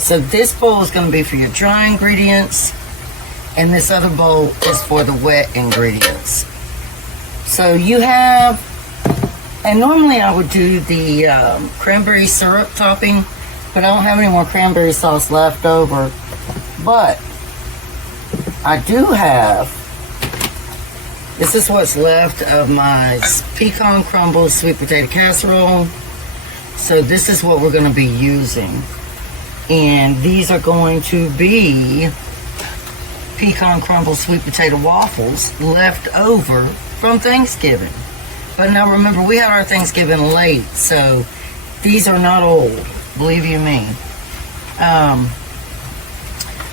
Alright, so this bowl is going to be for your dry ingredients, and this other bowl is for the wet ingredients. So you have, and normally I would do the cranberry syrup topping, but I don't have any more cranberry sauce left over. But I do have, this is what's left of my pecan crumble sweet potato casserole. So this is what we're going to be using. And these are going to be pecan crumble sweet potato waffles left over from Thanksgiving. But now remember, we had our Thanksgiving late, so these are not old, believe you me.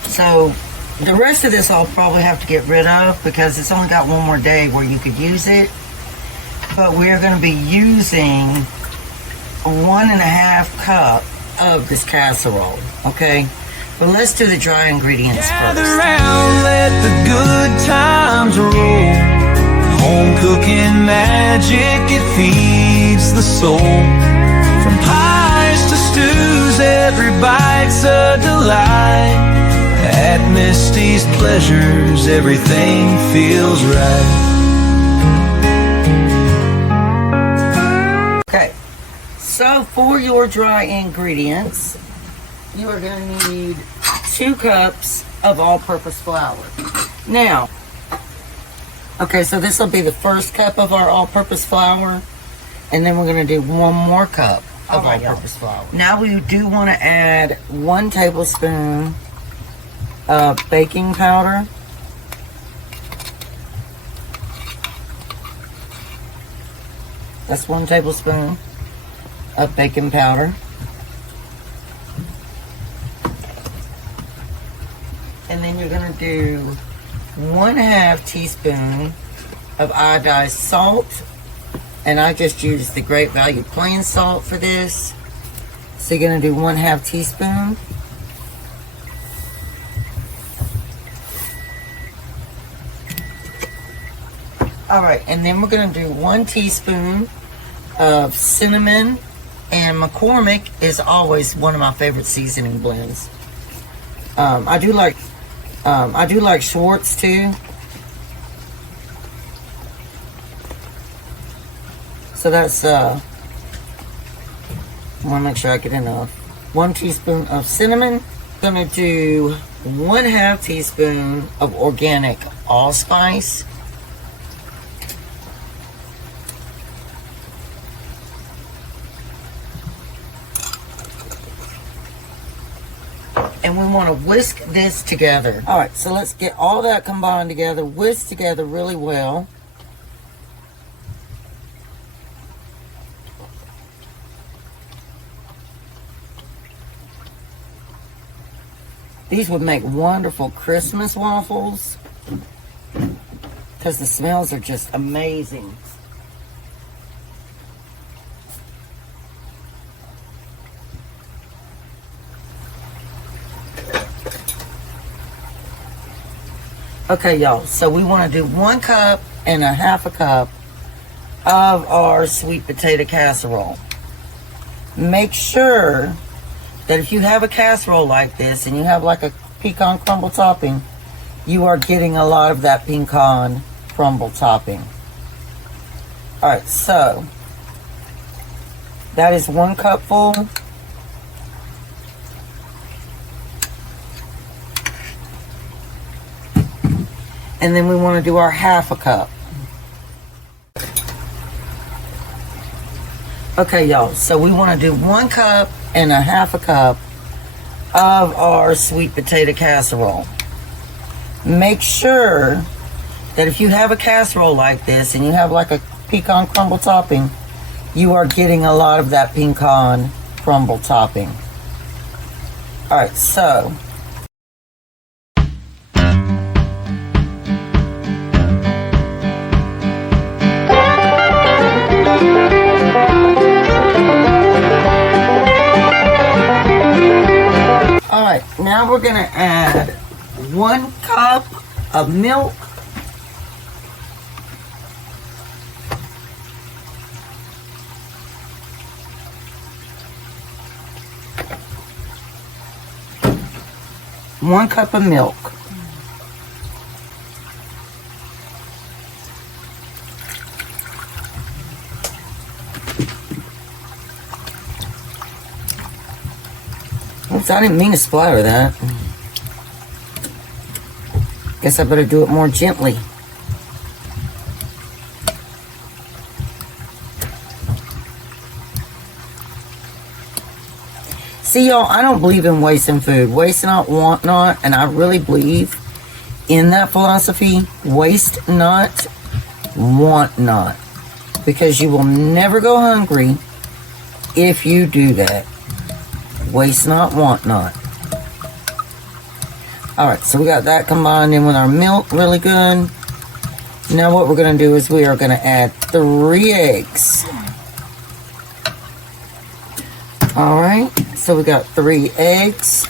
So the rest of this I'll probably have to get rid of because it's only got one more day where you could use it. But we're going to be using 1.5 cup of this casserole, okay? But let's do the dry ingredients first. Gather round, let the good times roll. Home cooking magic, it feeds the soul. From pies to stews, every bite's a delight. At Misty's Pleasures, everything feels right. Okay, so for your dry ingredients, you are going to need 2 cups of all-purpose flour. Now, okay, so this will be the first cup of our all-purpose flour, and then we're going to do 1 more cup of all-purpose flour. Now we do want to add 1 tablespoon of baking powder. That's 1 tablespoon of baking powder. And then you're going to do 1/2 teaspoon of iodized salt. And I just used the Great Value plain salt for this. So you're going to do 1/2 teaspoon. Alright, and then we're going to do 1 teaspoon of cinnamon. And McCormick is always one of my favorite seasoning blends. I do like Schwartz too. So that's I want to make sure I get enough. 1 teaspoon of cinnamon. I'm gonna do 1/2 teaspoon of organic allspice. And we want to whisk this together. All right, so let's get all that combined together, whisk together really well. These would make wonderful Christmas waffles because the smells are just amazing. Okay, y'all, so we want to do 1 cup and 1/2 cup of our sweet potato casserole. Make sure that if you have a casserole like this and you have like a pecan crumble topping, you are getting a lot of that pecan crumble topping. All right, so that is 1 cup full. And then we want to do our 1/2 cup. Okay, y'all, so we want to do 1 cup and 1/2 cup of our sweet potato casserole. Make sure that if you have a casserole like this and you have like a pecan crumble topping, you are getting a lot of that pecan crumble topping. All right, so alright, now we're going to add 1 cup of milk. 1 cup of milk. Oops, I didn't mean to splatter that. Guess I better do it more gently. See, y'all, I don't believe in wasting food. Waste not, want not, and I really believe in that philosophy. Waste not, want not. Because you will never go hungry if you do that. Waste not, want not. Alright, so we got that combined in with our milk really good. Now what we're going to do is we are going to add 3 eggs. Alright, so we got 3 eggs.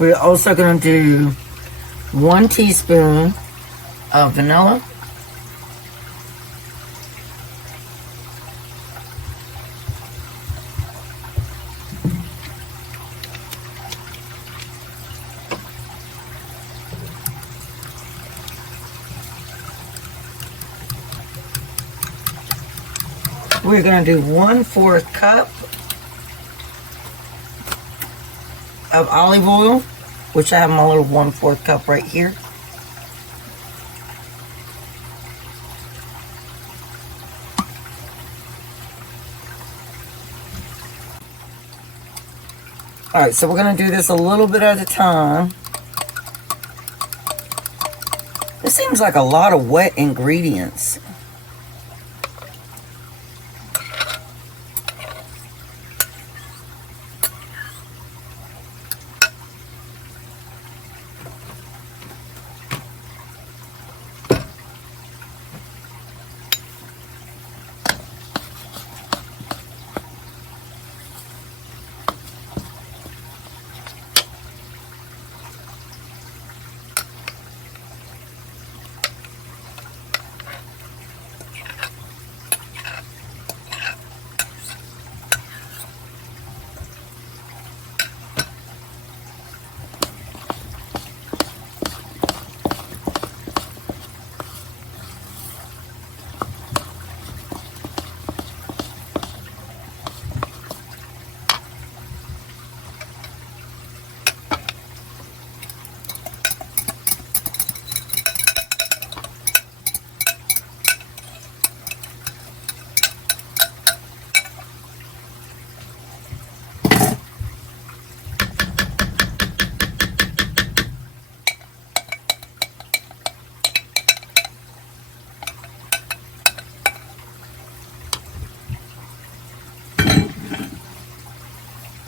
We're also going to do 1 teaspoon of vanilla. We're going to do 1/4 cup of olive oil, which I have my little 1/4 cup right here. Alright, so we're going to do this a little bit at a time. This seems like a lot of wet ingredients.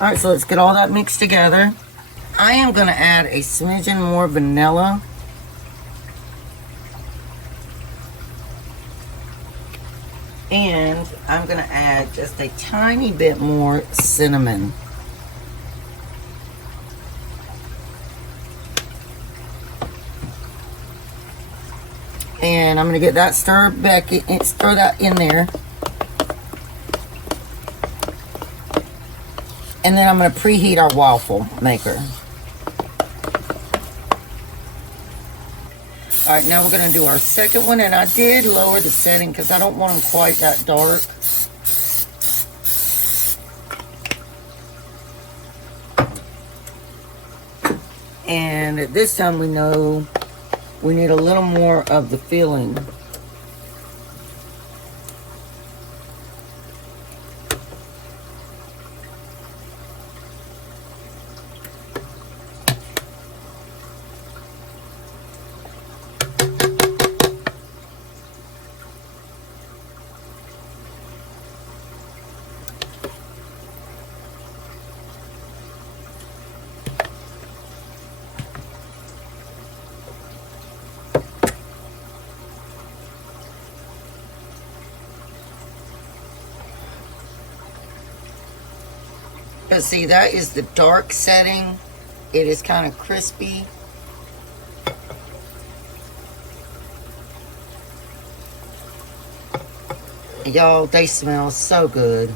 Alright, so let's get all that mixed together. I am going to add a smidgen more vanilla. And I'm going to add just a tiny bit more cinnamon. And I'm going to get that stirred back, stir that in there. And then I'm going to preheat our waffle maker. Alright, now we're going to do our second one. And I did lower the setting because I don't want them quite that dark. And at this time we know we need a little more of the filling. But see, that is the dark setting. It is kind of crispy. Y'all, they smell so good.